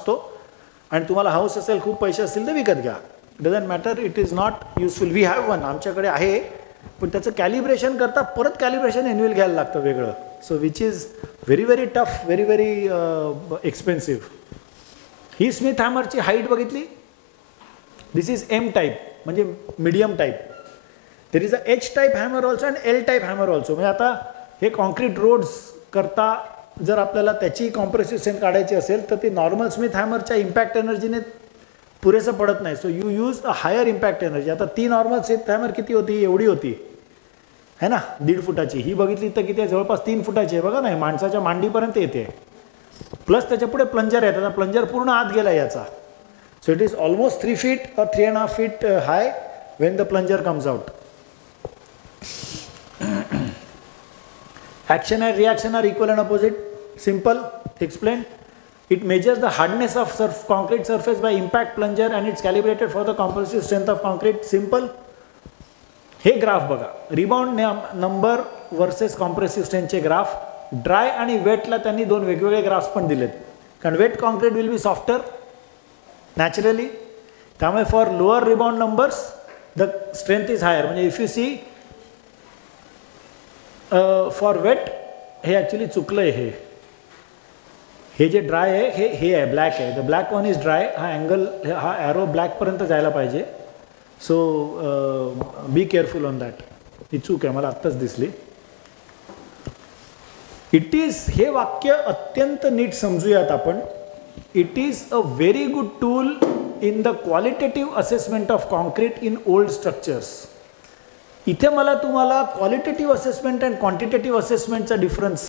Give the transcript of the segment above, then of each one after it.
असतो आणि तुम्हाला हाऊस असेल, खूप पैसे असतील तर विकत घ्या. Doesn't matter, it is not useful. We have one, आमच्याकडे आहे, पण त्याचं कॅलिब्रेशन करता परत कॅलिब्रेशन एन्युअल घ्यायला लागतं वेगळं. So which is very very tough, very very expensive. ही स्मिथ हॅमरची हाईट बघितली. दिस इज एम टाईप, म्हणजे medium type. There is a H type hammer also and L type hammer also. म्हणजे आता हे कॉन्क्रीट रोड्स करता जर आपल्याला त्याची कॉम्प्रेसिव्ह स्ट्रेंथ काढायची असेल तर ती नॉर्मल स्मिथ हॅमरच्या इम्पॅक्ट एनर्जीने पुरेसं पडत नाही. So you use a higher impact energy. आता ती नॉर्मल स्मिथ हॅमर किती होती? एवढी होती है ना, 1.5 फुटाची. ही बघितली तर किती आहे? जवळपास 3 फुटाची आहे. बघा ना, माणसाच्या मांडीपर्यंत येते. प्लस त्याच्या पुढे प्लंजर आहे. त्याचा प्लंजर पूर्ण आत गेला याचा. So it is almost 3 feet or 3.5 feet high when the plunger comes out. Action and reaction are equal and opposite. Simple. Explain. It measures the hardness of concrete surface by impact plunger and it's calibrated for the compressive strength of concrete. Simple. हे graph बघा, rebound number versus compressive स्ट्रेंथचे graph. Dry आणि वेटला त्यांनी 2 वेगवेगळे graphs पण दिलेत. कारण wet concrete will be softer naturally, त्यामुळे for lower rebound numbers the strength is higher. म्हणजे if you see for wet, हे ॲक्च्युली चुकलं आहे. हे जे ड्राय आहे हे आहे, ब्लॅक आहे. The black one is dry. हा अँगल, हा ॲरो ब्लॅकपर्यंत जायला पाहिजे. So be careful on that. ही चूक आहे, मला आत्ताच दिसली. इट इज, हे वाक्य अत्यंत नीट समजूयात आपण. It is a very good tool in the qualitative assessment of concrete in old structures. इथे मला तुम्हाला क्वालिटेटिव्ह असेसमेंट अँड क्वांटिटेटिव्ह असेसमेंटचा difference.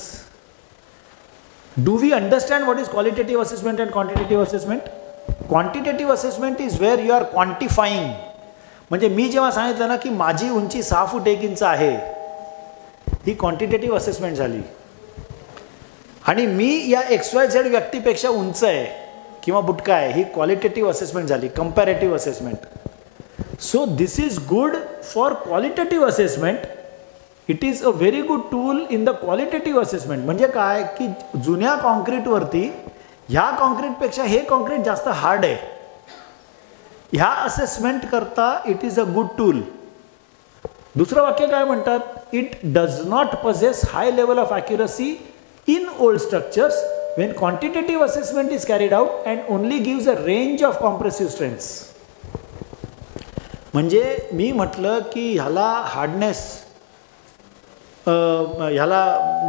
Do we understand what is qualitative assessment and quantitative assessment? Quantitative assessment is where you are quantifying. म्हणजे मी जेव्हा सांगितलं ना की माझी उंची 6 फूट 1 इंच आहे, ही क्वांटिटेटिव्ह असेसमेंट झाली. आणि मी या XYZ व्यक्तीपेक्षा उंच आहे किंवा बुटका आहे, ही क्वालिटेटिव्ह असेसमेंट झाली, comparative assessment. So this is good for qualitative assessment. It is a very good tool in the qualitative assessment. म्हणजे काय की जुन्या कॉन्क्रीटवरती ह्या कॉन्क्रीटपेक्षा हे कॉन्क्रीट जास्त हार्ड आहे, ह्या असेसमेंट करता it is a good tool. दुसरं वाक्य काय म्हणतात? It does not possess high level of accuracy in old structures when quantitative assessment is carried out and only gives a range of compressive strengths. म्हणजे मी म्हटलं की ह्याला hardness, ह्याला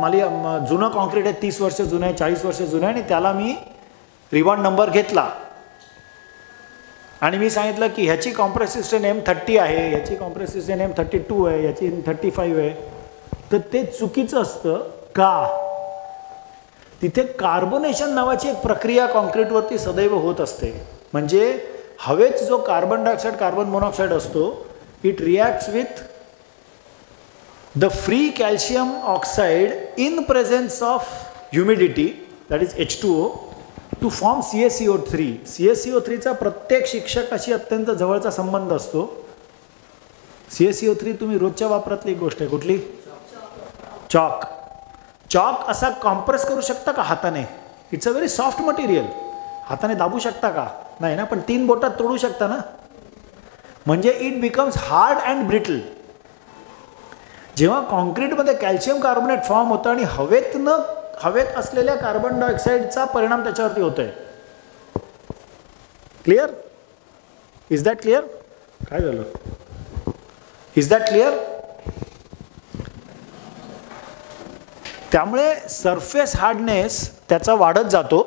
मला जुनं कॉन्क्रीट आहे, 30 वर्ष जुनं आहे, 40 वर्ष जुनं आहे, आणि त्याला मी रिबाउंड नंबर घेतला आणि मी सांगितलं की ह्याची कॉम्प्रेसिव्ह स्ट्रेंथ M30 आहे, ह्याची कॉम्प्रेसिव्ह स्ट्रेंथ M32 आहे, ह्याची M35 आहे. तर ते चुकीचं असतं. का? तिथे कार्बोनेशन नावाची एक प्रक्रिया कॉन्क्रीटवरती सदैव होत असते. म्हणजे हवेत जो कार्बन डायऑक्साईड, कार्बन मोनॉक्साईड असतो, it reacts with the free calcium oxide in presence of humidity, that is H2O, to form CaCO3. CaCO3चा प्रत्येक शिक्षकाशी अत्यंत जवळचा संबंध असतो. CaCO3 तुम्ही रोजच्या वापरातली एक गोष्ट आहे. कुठली? चॉक. चॉक असा कॉम्प्रेस करू शकता का हाताने? It's a very soft material. हाताने दाबू शकता का? नाही ना, पण 3 बोटात तोडू शकता ना. म्हणजे it becomes hard and brittle. जेव्हा कॉन्क्रीटमध्ये कॅल्शियम कार्बोनेट फॉर्म होतं आणि हवेत असलेल्या कार्बन डायऑक्साईडचा परिणाम त्याच्यावरती होतोय. क्लिअर? Is that clear? काय झालं? Is that clear? त्यामुळे सरफेस हार्डनेस त्याचा वाढत जातो.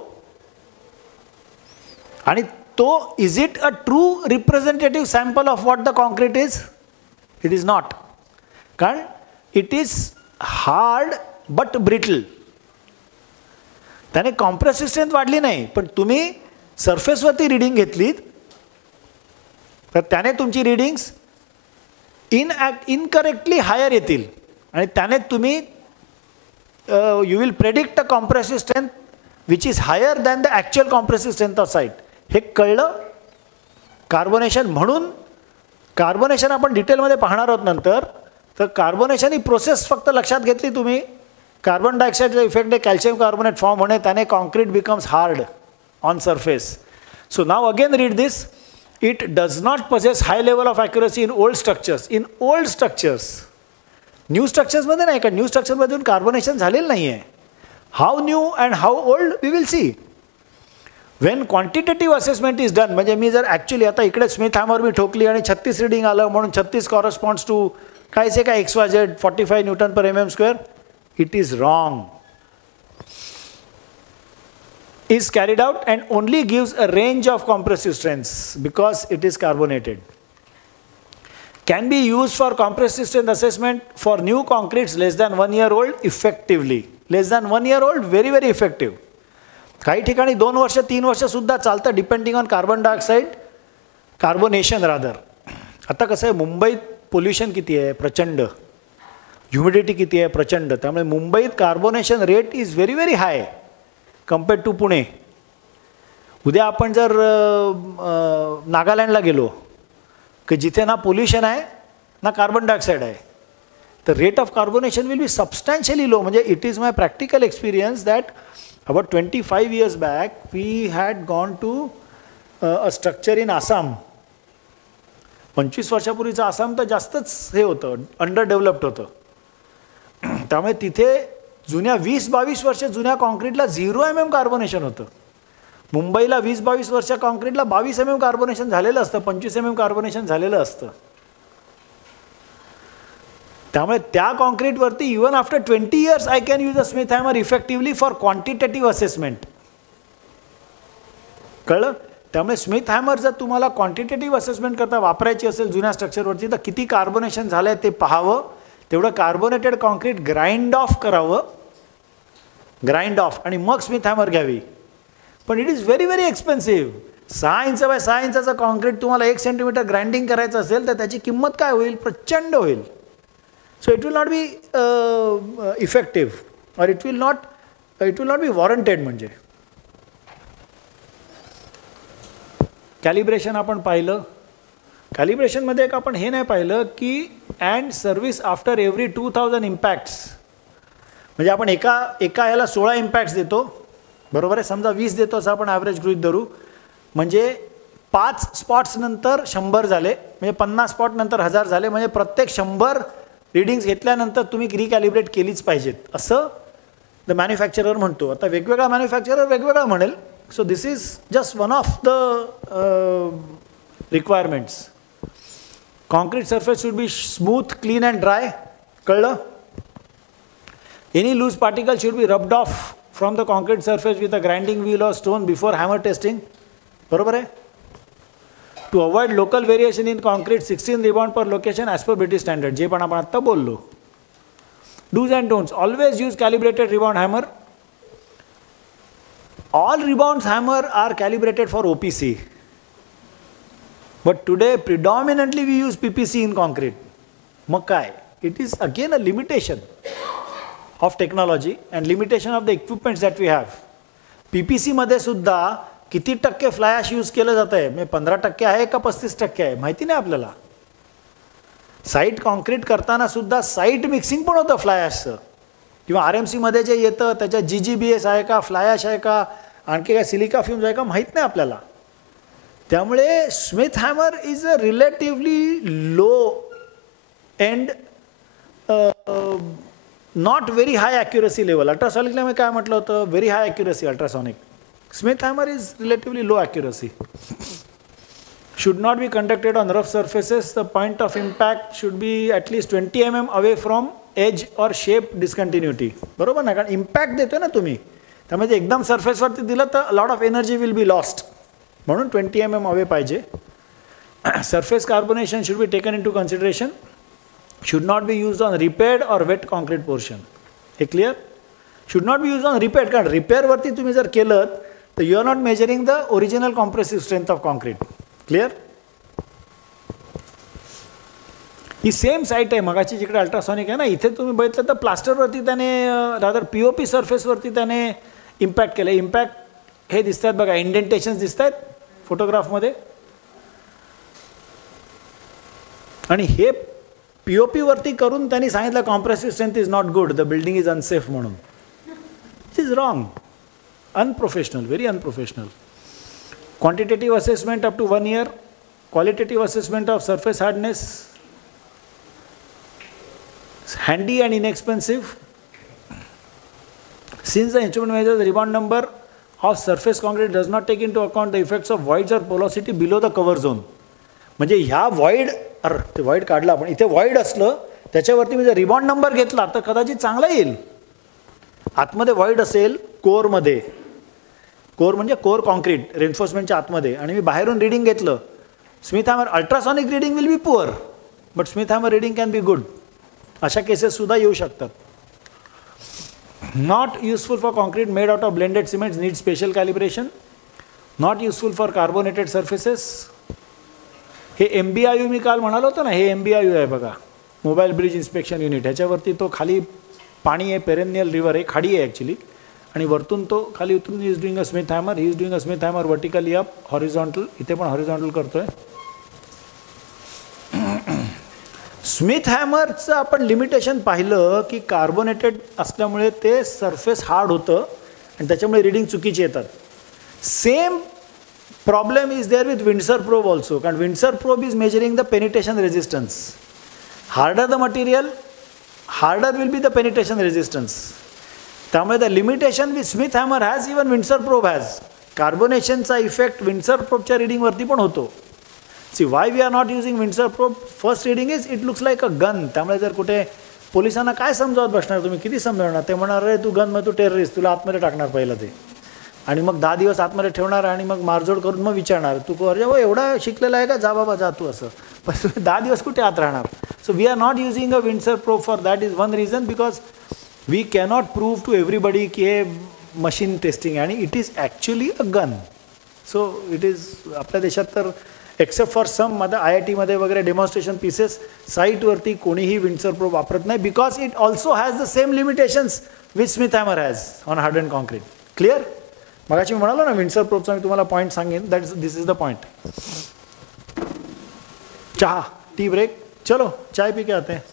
आणि तो, is it a true representative sample of what the concrete is? It is not. कारण it is hard but brittle. त्याने कॉम्प्रेसिव्ह स्ट्रेंथ वाढली नाही, पण तुम्ही सरफेसवरती रिडिंग घेतलीत तर त्याने तुमची रिडिंग्स इनकरेक्टली हायर येतील आणि त्याने तुम्ही you will predict a compressive strength which is higher than the actual compressive strength of site. हे कळलं? कार्बोनेशन. म्हणून कार्बोनेशन आपण डिटेलमध्ये पाहणार आहोत नंतर. तर कार्बोनेशन ही प्रोसेस फक्त लक्षात घेतली तुम्ही. कार्बन डायऑक्साईडचा इफेक्ट आहे, कॅल्शियम कार्बोनेट फॉर्म होणे, त्याने concrete becomes hard. on surface. So now again read this. It does not possess high level of accuracy in old structures. In old structures. New स्ट्रक्चर्समध्ये नाही का, न्यू स्ट्रक्चरमधून carbonation झालेलं नाही आहे. How new and how old we will see. When quantitative assessment is done, म्हणजे मी जर ॲक्च्युली आता इकडे स्मिथ हॅमर मी ठोकली आणि 36 रीडिंग आलं म्हणून 36 कॉरस्पॉन्ड्स टू कायचे काय XYZ 45 Newton per mm², it is wrong. is carried out and only gives a range of compressive strengths because it is carbonated. Can be used for compressive strength assessment for new concretes less than 1 year old effectively. Less than 1 year old, very very effective. काही ठिकाणी 2 वर्ष 3 वर्ष सुद्धा चालतं depending on carbon dioxide carbonation rather. आता कसं आहे, मुंबईत पोल्युशन किती आहे प्रचंड, ह्युमिडिटी किती आहे प्रचंड, त्यामुळे मुंबईत carbonation rate is very very high compared to Pune. उद्या आपण जर नागालँडला गेलो की जिथे ना पोल्युशन आहे ना कार्बन डायऑक्साईड आहे, तर rate of carbonation will be substantially low. म्हणजे it is my practical experience that about 25 years back we had gone to a structure in Assam. 25 वर्षापूर्वीचं आसाम तर जास्तच हे होतं, अंडर डेव्हलप्ड होतं. त्यामुळे तिथे जुन्या 20-22 वर्ष जुन्या कॉन्क्रीटला 0 mm कार्बोनेशन होतं. मुंबईला 20-22 वर्ष कॉन्क्रीटला 22 mm कार्बोनेशन झालेलं असतं, 25 mm कार्बोनेशन झालेलं असतं. त्यामुळे त्या कॉन्क्रीटवरती even after 20 years I can use a Schmidt hammer effectively for quantitative assessment. कळलं? त्यामुळे स्मिथ हॅमर जर तुम्हाला क्वांटिटेटिव्ह असेसमेंट करता वापरायची असेल जुन्या स्ट्रक्चरवरती, तर किती कार्बोनेशन झालं आहे ते पाहावं, तेवढं कार्बोनेटेड कॉन्क्रीट ग्राइंड ऑफ करावं, ग्राइंड ऑफ, आणि मग स्मिथ हॅमर घ्यावी. पण it is very very expensive. 6 inch by 6 इंचाचं कॉन्क्रीट तुम्हाला 1 सेंटीमीटर ग्राइंडिंग करायचं असेल तर त्याची किंमत काय होईल, प्रचंड होईल. So it will not be effective और इट विल नॉट बी वॉरंटेड. म्हणजे कॅलिब्रेशन आपण पाहिलं. कॅलिब्रेशनमध्ये एक आपण हे नाही पाहिलं की and service after every 2000 impacts. म्हणजे आपण एका ह्याला 16 इम्पॅक्ट्स देतो, बरोबर आहे. समजा 20 देतो असं आपण ॲव्हरेज गृहीत धरू. म्हणजे 5 स्पॉट्स नंतर 100 झाले, म्हणजे 50 स्पॉट नंतर 1000 झाले. म्हणजे प्रत्येक 100 रिडिंग्स घेतल्यानंतर तुम्ही रिकॅलिब्रेट केलीच पाहिजेत असं द मॅन्युफॅक्चरर म्हणतो. आता वेगवेगळा मॅन्युफॅक्चरर वेगवेगळा म्हणेल. So this is just one of the requirements. Concrete surface should be smooth, clean and dry. कळलं? Any loose particle should be rubbed off from the concrete surface with a grinding wheel or stone before hammer testing. बरोबर आहे. To avoid local variation in concrete 16 rebound per location as per British standard, जे पण आपण आत्ता बोललो. Dos and don'ts. Always use calibrated rebound hammer. All rebound hammer are calibrated for OPC. But today predominantly we use PPC in concrete. मग काय? It is again a limitation of technology and limitation of the equipments that we have. PPC मध्ये सुद्धा किती टक्के fly ash use केलं जात आहे, म्हणजे 15% आहे का 35% आहे माहिती नाही आपल्याला. साईट कॉन्क्रीट करताना सुद्धा साईट मिक्सिंग पण होतं फ्लाय ॲशचं. किंवा RMC मध्ये जे येतं त्याच्यात GGBS आहे का, फ्लाय ॲश आहे का, आणखी काय सिलिका फ्युम्स आहे का माहीत नाही आपल्याला. त्यामुळे Smith hammer is a relatively low end not very high accuracy level. अल्ट्रासॉनिकला मी काय म्हटलं होतं, very high accuracy ultrasonic. Smith hammer is relatively low accuracy. should not be conducted on rough surfaces. The point of impact should be at least 20 mm away from edge or shape discontinuity. बरोबर ना, कारण impact देतो ना तुम्ही, त्यामध्ये एकदम सरफेसवरती दिलं तर lot of energy will be lost. म्हणून 20 mm अवे पाहिजे. Surface carbonation should be taken into consideration. Should not be use on repaired or wet concrete portion. हे clear? Should not be use on repaired, कारण रिपेअरवरती तुम्ही जर केलं तर you are not measuring the original compressive strength of concrete. Clear? ही same site आहे मगाची जिकडे अल्ट्रासॉनिक आहे ना, इथे तुम्ही बघितलं तर प्लास्टरवरती त्याने रादर POP सरफेसवरती त्याने इम्पॅक्ट केलं. इम्पॅक्ट हे दिसत आहेत बघा, इंडेंटेशन्स दिसत आहेत फोटोग्राफमध्ये. आणि हे POP वरती करून त्यांनी सांगितलं compressive strength is not good, the building is unsafe म्हणून. It is wrong, unprofessional, very unprofessional. Quantitative assessment up to 1 year, qualitative assessment of surface hardness, handy and inexpensive. Since the instrument measures the rebound number of surface concrete does not take into account the effects of voids or porosity below the cover zone. म्हणजे ह्या void, ते void काढला आपण, इथे void असलं त्याच्यावरती मी जर rebound number घेतला तर कदाचित चांगला येईल. आतमध्ये void असेल कोरमध्ये, कोर म्हणजे कोर कॉन्क्रीट रेन्फोर्समेंटच्या आतमध्ये, आणि मी बाहेरून रीडिंग घेतलं, Smith hammer ultrasonic reading will be poor but Smith hammer reading can be good. अशा केसेस सुद्धा येऊ शकतात. Not useful for concrete made out of blended cements, need special calibration. Not useful for carbonated surfaces. हे MBIU मी काल म्हणालो होतो ना, हे MBIU आहे बघा, मोबाईल ब्रिज इन्स्पेक्शन युनिट. ह्याच्यावरती तो खाली पाणी आहे, पेरेनियल रिव्हर आहे, खाडी आहे ॲक्च्युली, आणि वरतून तो खाली उतरून he is doing a Schmidt hammer, he is doing a Schmidt hammer vertically up, horizontal, इथे पण हॉरिझॉन्टल करतोय. स्मिथ हॅमरचं आपण लिमिटेशन पाहिलं की कार्बोनेटेड असल्यामुळे ते सरफेस हार्ड होतं आणि त्याच्यामुळे रीडिंग चुकीची येतात. Same problem is there with Windsor probe also, कारण Windsor probe is measuring the penetration resistance. Harder the material, harder will be the penetration resistance. त्यामुळे the limitation with Smith hammer has, even Windsor probe has. कार्बोनेशनचा effect Windsor प्रोबच्या रीडिंगवरती पण होतो. See, why we are not using Windsor probe? First reading is it looks like a gun. त्यामुळे जर कुठे पोलिसांना काय समजावत बसणार तुम्ही, किती समजावणार? ते म्हणणार रे तू गन, मग तू टेररिस्ट, तुला आतमध्ये टाकणार पहिलं ते, आणि मग 10 दिवस आतमध्ये ठेवणार आणि मग मारझोड करून मग विचारणार तू अरे हो एवढा शिकलेला आहे का, जा बाबा जा तू, असं. पण तुम्ही 10 दिवस कुठे आत राहणार? So we are not using a Windsor probe for that is one reason, because we cannot prove to everybody की हे मशीन टेस्टिंग, आणि it is actually a gun. So it is, आपल्या देशात तर एक्सेप्ट फॉर सम मध्ये IIT मध्ये वगैरे demonstration pieces साईटवरती कोणीही विंडसर प्रोब वापरत नाही, because it also has the same limitations which Smith hammer has on hard and concrete. Clear? मगाशी मी म्हणालो ना विंडसर प्रोबचा मी तुम्हाला पॉईंट सांगेन, that is this is the point. चहा, टी ब्रेक, चलो चाय पी के आते हैं.